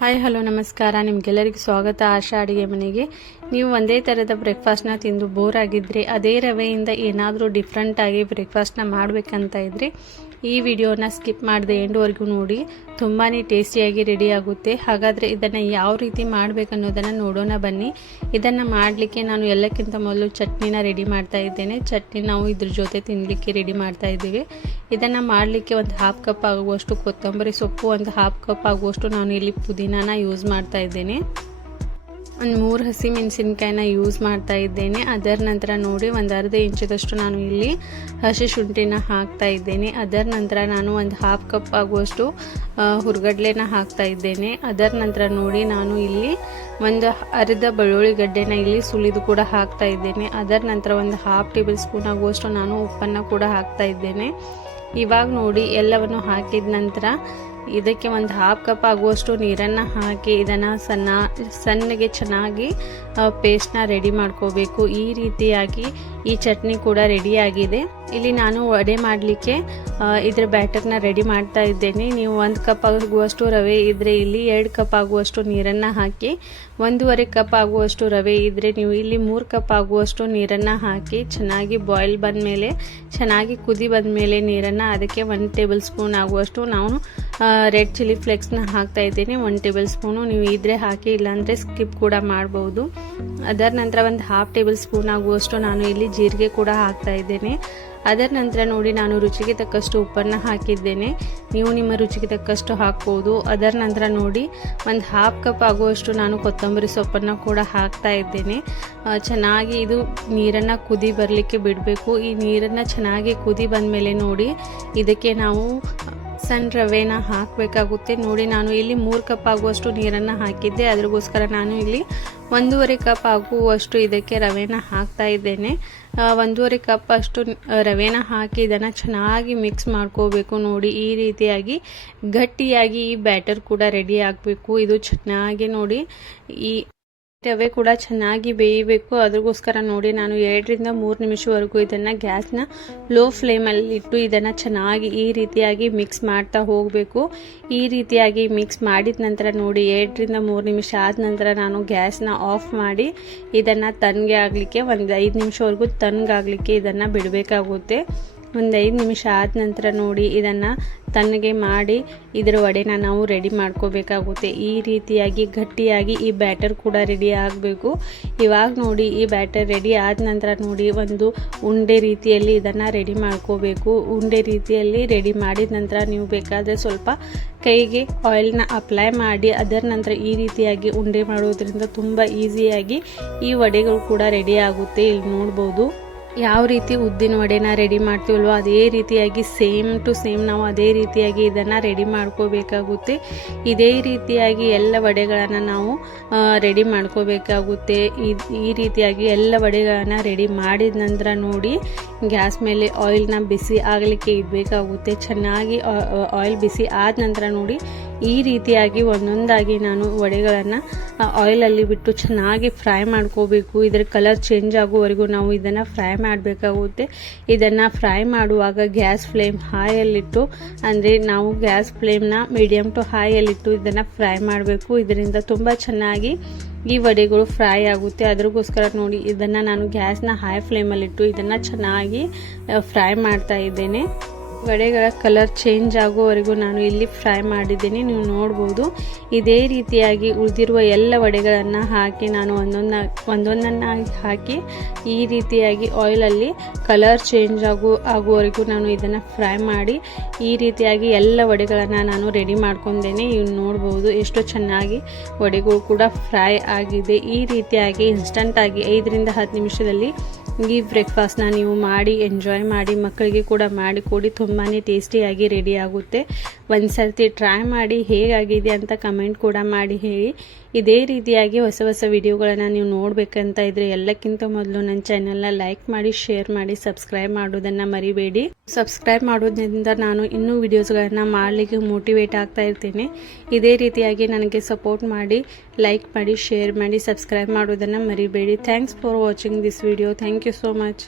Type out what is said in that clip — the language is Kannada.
ಹಾಯ್ ಹಲೋ ನಮಸ್ಕಾರ. ನಿಮಗೆಲ್ಲರಿಗೂ ಸ್ವಾಗತ ಆಶಾ ಅಡುಗೆ ಮನೆಗೆ. ನೀವು ಒಂದೇ ಥರದ ಬ್ರೇಕ್ಫಾಸ್ಟ್ನ ತಿಂದು ಬೋರ್ ಆಗಿದ್ದರೆ, ಅದೇ ರವೆಯಿಂದ ಏನಾದರೂ ಡಿಫ್ರೆಂಟಾಗಿ ಬ್ರೇಕ್ಫಾಸ್ಟ್ನ ಮಾಡಬೇಕಂತ ಇದ್ದರೆ ಈ ವಿಡಿಯೋನ ಸ್ಕಿಪ್ ಮಾಡದೆ ಎಂಡ್ವರೆಗೂ ನೋಡಿ. ತುಂಬಾ ಟೇಸ್ಟಿಯಾಗಿ ರೆಡಿ ಆಗುತ್ತೆ. ಹಾಗಾದರೆ ಇದನ್ನು ಯಾವ ರೀತಿ ಮಾಡಬೇಕನ್ನೋದನ್ನು ನೋಡೋಣ ಬನ್ನಿ. ಇದನ್ನು ಮಾಡಲಿಕ್ಕೆ ನಾನು ಎಲ್ಲಕ್ಕಿಂತ ಮೊದಲು ಚಟ್ನಿನ ರೆಡಿ ಮಾಡ್ತಾ ಇದ್ದೇನೆ. ಚಟ್ನಿ ನಾವು ಇದ್ರ ಜೊತೆ ತಿನ್ನಲಿಕ್ಕೆ ರೆಡಿ ಮಾಡ್ತಾ ಇದ್ದೀವಿ. ಇದನ್ನು ಮಾಡಲಿಕ್ಕೆ ಒಂದು ಹಾಫ್ ಕಪ್ ಆಗುವಷ್ಟು ಕೊತ್ತಂಬರಿ ಸೊಪ್ಪು, ಒಂದು ಹಾಫ್ ಕಪ್ ಆಗುವಷ್ಟು ನಾನು ಇಲ್ಲಿ ಪುದೀನಾನ ಯೂಸ್ ಮಾಡ್ತಾ ಇದ್ದೇನೆ. ಒಂದು 3 ಹಸಿ ಮೆಣಸಿನ್ಕಾಯಿನ ಯೂಸ್ ಮಾಡ್ತಾ ಇದ್ದೇನೆ. ಅದರ ನಂತರ ನೋಡಿ ಒಂದು ಅರ್ಧ ಇಂಚದಷ್ಟು ನಾನು ಇಲ್ಲಿ ಹಸಿ ಶುಂಠಿನ ಹಾಕ್ತಾ ಇದ್ದೇನೆ. ಅದರ ನಂತರ ನಾನು ಒಂದು ಹಾಫ್ ಕಪ್ ಆಗುವಷ್ಟು ಹುರ್ಗಡ್ಲೆನ ಹಾಕ್ತಾ ಇದ್ದೇನೆ. ಅದರ ನಂತರ ನೋಡಿ ನಾನು ಇಲ್ಲಿ ಒಂದು ಅರ್ಧ ಬೆಳ್ಳುಳ್ಳಿ ಗಡ್ಡೆನ ಇಲ್ಲಿ ಸುಲಿದು ಕೂಡ ಹಾಕ್ತಾ ಇದ್ದೇನೆ. ಅದರ ನಂತರ ಒಂದು ಹಾಫ್ ಟೇಬಲ್ ಸ್ಪೂನ್ ಆಗುವಷ್ಟು ನಾನು ಉಪ್ಪನ್ನು ಕೂಡ ಹಾಕ್ತಾ ಇದ್ದೇನೆ. ಇವಾಗ ನೋಡಿ ಎಲ್ಲವನ್ನು ಹಾಕಿದ ನಂತರ ಇದಕ್ಕೆ ಒಂದು ಹಾಫ್ ಕಪ್ ಆಗುವಷ್ಟು ನೀರನ್ನು ಹಾಕಿ ಇದನ್ನು ಸಣ್ಣಗೆ ಚೆನ್ನಾಗಿ ಪೇಸ್ಟ್ನ ರೆಡಿ ಮಾಡ್ಕೋಬೇಕು. ಈ ರೀತಿಯಾಗಿ ಈ ಚಟ್ನಿ ಕೂಡ ರೆಡಿಯಾಗಿದೆ. ಇಲ್ಲಿ ನಾನು ವಡೆ ಮಾಡಲಿಕ್ಕೆ ಇದರ ಬ್ಯಾಟರ್ನ ರೆಡಿ ಮಾಡ್ತಾ ಇದ್ದೇನೆ. ನೀವು 1 ಕಪ್ ಆಗುವಷ್ಟು ರವೆ ಇದ್ದರೆ ಇಲ್ಲಿ 2 ಕಪ್ ಆಗುವಷ್ಟು ನೀರನ್ನು ಹಾಕಿ, 1.5 ಕಪ್ ಆಗುವಷ್ಟು ರವೆ ಇದ್ದರೆ ನೀವು ಇಲ್ಲಿ 3 ಕಪ್ ಆಗುವಷ್ಟು ನೀರನ್ನು ಹಾಕಿ ಚೆನ್ನಾಗಿ ಬಾಯ್ಲ್ ಬಂದಮೇಲೆ, ಚೆನ್ನಾಗಿ ಕುದಿ ಬಂದಮೇಲೆ ನೀರನ್ನು ಅದಕ್ಕೆ 1 ಟೇಬಲ್ ಸ್ಪೂನ್ ಆಗುವಷ್ಟು ನಾವು ರೆಡ್ ಚಿಲ್ಲಿ ಫ್ಲೇಕ್ಸ್ನ ಹಾಕ್ತಾ ಇದ್ದೇನೆ. 1 ಟೇಬಲ್ ಸ್ಪೂನು ನೀವು ಇದ್ರೆ ಹಾಕಿ, ಇಲ್ಲಾಂದರೆ ಸ್ಕಿಪ್ ಕೂಡ ಮಾಡ್ಬೋದು. ಅದರ ನಂತರ ಒಂದು ಹಾಫ್ ಟೇಬಲ್ ಸ್ಪೂನ್ ಆಗುವಷ್ಟು ನಾನು ಇಲ್ಲಿ ಜೀರಿಗೆ ಕೂಡ ಹಾಕ್ತಾ ಇದ್ದೇನೆ. ಅದರ ನಂತರ ನೋಡಿ ನಾನು ರುಚಿಗೆ ತಕ್ಕಷ್ಟು ಉಪ್ಪನ್ನು ಹಾಕಿದ್ದೇನೆ. ನೀವು ನಿಮ್ಮ ರುಚಿಗೆ ತಕ್ಕಷ್ಟು ಹಾಕ್ಬೋದು. ಅದರ ನಂತರ ನೋಡಿ ಒಂದು ಹಾಫ್ ಕಪ್ ಆಗುವಷ್ಟು ನಾನು ಕೊತ್ತಂಬರಿ ಸೊಪ್ಪನ್ನು ಕೂಡ ಹಾಕ್ತಾ ಇದ್ದೇನೆ. ಚೆನ್ನಾಗಿ ಇದು ನೀರನ್ನು ಕುದಿ ಬರಲಿಕ್ಕೆ ಬಿಡಬೇಕು. ಈ ನೀರನ್ನು ಚೆನ್ನಾಗಿ ಕುದಿ ಬಂದಮೇಲೆ ನೋಡಿ ಇದಕ್ಕೆ ನಾವು ಸಣ್ಣ ರವೆನ ಹಾಕಬೇಕಾಗುತ್ತೆ. ನೋಡಿ ನಾನು ಇಲ್ಲಿ 3 ಕಪ್ ಆಗುವಷ್ಟು ನೀರನ್ನು ಹಾಕಿದ್ದೆ. ಅದಕ್ಕೋಸ್ಕರ ನಾನು ಇಲ್ಲಿ 1.5 ಕಪ್ ಆಗುವಷ್ಟು ಇದಕ್ಕೆ ರವೆನ ಹಾಕ್ತಾ ಇದ್ದೇನೆ. 1.5 ಕಪ್ ಅಷ್ಟು ರವೆನ ಹಾಕಿ ಇದನ್ನು ಚೆನ್ನಾಗಿ ಮಿಕ್ಸ್ ಮಾಡ್ಕೋಬೇಕು. ನೋಡಿ ಈ ರೀತಿಯಾಗಿ ಗಟ್ಟಿಯಾಗಿ ಈ ಬ್ಯಾಟರ್ ಕೂಡ ರೆಡಿ ಆಗಬೇಕು. ಇದು ಚೆನ್ನಾಗಿ ನೋಡಿ ಈ ರವೆ ಕೂಡ ಚೆನ್ನಾಗಿ ಬೇಯಬೇಕು. ಅದಕ್ಕೋಸ್ಕರ ನೋಡಿ ನಾನು 2 ರಿಂದ 3 ನಿಮಿಷವರೆಗೂ ಇದನ್ನು ಗ್ಯಾಸ್ನ ಲೋ ಫ್ಲೇಮಲ್ಲಿ ಇಟ್ಟು ಇದನ್ನು ಚೆನ್ನಾಗಿ ಈ ರೀತಿಯಾಗಿ ಮಿಕ್ಸ್ ಮಾಡ್ತಾ ಹೋಗಬೇಕು. ಈ ರೀತಿಯಾಗಿ ಮಿಕ್ಸ್ ಮಾಡಿದ ನಂತರ ನೋಡಿ 2 ರಿಂದ 3 ನಿಮಿಷ ಆದ ನಂತರ ನಾನು ಗ್ಯಾಸ್ನ ಆಫ್ ಮಾಡಿ ಇದನ್ನು ತಣ್ಣಗೆ ಆಗಲಿಕ್ಕೆ ಒಂದು 5 ನಿಮಿಷವರೆಗೂ ತಣ್ಣಗಾಗಲಿಕ್ಕೆ ಇದನ್ನು ಬಿಡಬೇಕಾಗುತ್ತೆ. ಒಂದು 5 ನಿಮಿಷ ಆದ ನಂತರ ನೋಡಿ ಇದನ್ನು ತಣ್ಣಗೆ ಮಾಡಿ ಇದರ ವಡೆನ ನಾವು ರೆಡಿ ಮಾಡ್ಕೋಬೇಕಾಗುತ್ತೆ. ಈ ರೀತಿಯಾಗಿ ಗಟ್ಟಿಯಾಗಿ ಈ ಬ್ಯಾಟರ್ ಕೂಡ ರೆಡಿ ಆಗಬೇಕು. ಇವಾಗ ನೋಡಿ ಈ ಬ್ಯಾಟರ್ ರೆಡಿ ಆದ ನಂತರ ನೋಡಿ ಒಂದು ಉಂಡೆ ರೀತಿಯಲ್ಲಿ ಇದನ್ನು ರೆಡಿ ಮಾಡ್ಕೋಬೇಕು. ಉಂಡೆ ರೀತಿಯಲ್ಲಿ ರೆಡಿ ಮಾಡಿದ ನಂತರ ನೀವು ಬೇಕಾದರೆ ಸ್ವಲ್ಪ ಕೈಗೆ ಆಯಿಲ್ನ ಅಪ್ಲೈ ಮಾಡಿ ಅದರ ನಂತರ ಈ ರೀತಿಯಾಗಿ ಉಂಡೆ ಮಾಡೋದ್ರಿಂದ ತುಂಬ ಈಸಿಯಾಗಿ ಈ ವಡೆಗಳು ಕೂಡ ರೆಡಿ ಆಗುತ್ತೆ. ಇಲ್ಲಿ ನೋಡ್ಬೋದು ಯಾವ ರೀತಿ ಉದ್ದಿನ ವಡೆನ ರೆಡಿ ಮಾಡ್ತೀವಲ್ವ ಅದೇ ರೀತಿಯಾಗಿ ಸೇಮ್ ಟು ಸೇಮ್ ನಾವು ಅದೇ ರೀತಿಯಾಗಿ ಇದನ್ನು ರೆಡಿ ಮಾಡ್ಕೋಬೇಕಾಗುತ್ತೆ. ಇದೇ ರೀತಿಯಾಗಿ ಎಲ್ಲ ವಡೆಗಳನ್ನು ನಾವು ರೆಡಿ ಮಾಡ್ಕೋಬೇಕಾಗುತ್ತೆ. ಈ ರೀತಿಯಾಗಿ ಎಲ್ಲ ವಡೆಗಳನ್ನು ರೆಡಿ ಮಾಡಿದ ನಂತರ ನೋಡಿ ಗ್ಯಾಸ್ ಮೇಲೆ ಆಯಿಲ್ನ ಬಿಸಿ ಆಗಲಿಕ್ಕೆ ಇಡಬೇಕಾಗುತ್ತೆ. ಚೆನ್ನಾಗಿ ಆಯಿಲ್ ಬಿಸಿ ಆದ ನಂತರ ನೋಡಿ ಈ ರೀತಿಯಾಗಿ ಒಂದೊಂದಾಗಿ ನಾನು ವಡೆಗಳನ್ನು ಆಯಿಲಲ್ಲಿ ಬಿಟ್ಟು ಚೆನ್ನಾಗಿ ಫ್ರೈ ಮಾಡ್ಕೋಬೇಕು. ಇದರ ಕಲರ್ ಚೇಂಜ್ ಆಗುವವರೆಗೂ ನಾವು ಇದನ್ನು ಫ್ರೈ ಮಾಡಬೇಕಾಗುತ್ತೆ. ಇದನ್ನು ಫ್ರೈ ಮಾಡುವಾಗ ಗ್ಯಾಸ್ ಫ್ಲೇಮ್ ಹಾಯಲ್ಲಿಟ್ಟು, ಅಂದರೆ ನಾವು ಗ್ಯಾಸ್ ಫ್ಲೇಮ್ನ ಮೀಡಿಯಮ್ ಟು ಹಾಯಲ್ಲಿಟ್ಟು ಇದನ್ನು ಫ್ರೈ ಮಾಡಬೇಕು. ಇದರಿಂದ ತುಂಬ ಚೆನ್ನಾಗಿ ಈ ವಡೆಗಳು ಫ್ರೈ ಆಗುತ್ತೆ. ಅದಕ್ಕೋಸ್ಕರ ನೋಡಿ ಇದನ್ನು ನಾನು ಗ್ಯಾಸ್ನ ಹೈ ಫ್ಲೇಮಲ್ಲಿಟ್ಟು ಇದನ್ನು ಚೆನ್ನಾಗಿ ಫ್ರೈ ಮಾಡ್ತಾ ಇದ್ದೇನೆ. ವಡೆಗಳ ಕಲರ್ ಚೇಂಜ್ ಆಗುವವರೆಗೂ ನಾನು ಇಲ್ಲಿ ಫ್ರೈ ಮಾಡಿದ್ದೀನಿ. ನೀವು ನೋಡ್ಬೋದು ಇದೇ ರೀತಿಯಾಗಿ ಉಳಿದಿರುವ ಎಲ್ಲ ವಡೆಗಳನ್ನು ಹಾಕಿ ನಾನು ಒಂದೊಂದನ್ನಾಗಿ ಹಾಕಿ ಈ ರೀತಿಯಾಗಿ ಆಯಿಲಲ್ಲಿ ಕಲರ್ ಚೇಂಜ್ ಆಗುವವರೆಗೂ ನಾನು ಇದನ್ನು ಫ್ರೈ ಮಾಡಿ ಈ ರೀತಿಯಾಗಿ ಎಲ್ಲ ವಡೆಗಳನ್ನು ನಾನು ರೆಡಿ ಮಾಡ್ಕೊಂಡೇನೆ. ಇವು ನೋಡ್ಬೋದು ಎಷ್ಟು ಚೆನ್ನಾಗಿ ವಡೆಗಳು ಕೂಡ ಫ್ರೈ ಆಗಿದೆ. ಈ ರೀತಿಯಾಗಿ ಇನ್ಸ್ಟಂಟಾಗಿ 5 ರಿಂದ 10 ನಿಮಿಷದಲ್ಲಿ ಈ ಬ್ರೇಕ್ಫಾಸ್ಟ್ನ ನೀವು ಮಾಡಿ ಎಂಜಾಯ್ ಮಾಡಿ ಮಕ್ಕಳಿಗೆ ಕೂಡ ಮಾಡಿಕೊಡಿ. ತುಂಬಾ ಟೇಸ್ಟಿಯಾಗಿ ರೆಡಿ ಆಗುತ್ತೆ. ಒಂದು ಸರ್ತಿ ಟ್ರೈ ಮಾಡಿ ಹೇಗಾಗಿದೆ ಅಂತ ಕಮೆಂಟ್ ಕೂಡ ಮಾಡಿ ಹೇಳಿ. ಇದೇ ರೀತಿಯಾಗಿ ಹೊಸ ಹೊಸ ವಿಡಿಯೋಗಳನ್ನು ನೀವು ನೋಡಬೇಕಂತ ಇದ್ದರೆ ಎಲ್ಲಕ್ಕಿಂತ ಮೊದಲು ನನ್ನ ಚಾನಲ್ನ ಲೈಕ್ ಮಾಡಿ, ಶೇರ್ ಮಾಡಿ, ಸಬ್ಸ್ಕ್ರೈಬ್ ಮಾಡೋದನ್ನು ಮರಿಬೇಡಿ. ಸಬ್ಸ್ಕ್ರೈಬ್ ಮಾಡೋದ್ರಿಂದ ನಾನು ಇನ್ನೂ ವಿಡಿಯೋಸ್ಗಳನ್ನು ಮಾಡಲಿಕ್ಕೆ ಮೋಟಿವೇಟ್ ಆಗ್ತಾ ಇರ್ತೇನೆ. ಇದೇ ರೀತಿಯಾಗಿ ನನಗೆ ಸಪೋರ್ಟ್ ಮಾಡಿ, ಲೈಕ್ ಮಾಡಿ, ಶೇರ್ ಮಾಡಿ, ಸಬ್ಸ್ಕ್ರೈಬ್ ಮಾಡೋದನ್ನು ಮರಿಬೇಡಿ. Thanks for watching this video. Thank you so much.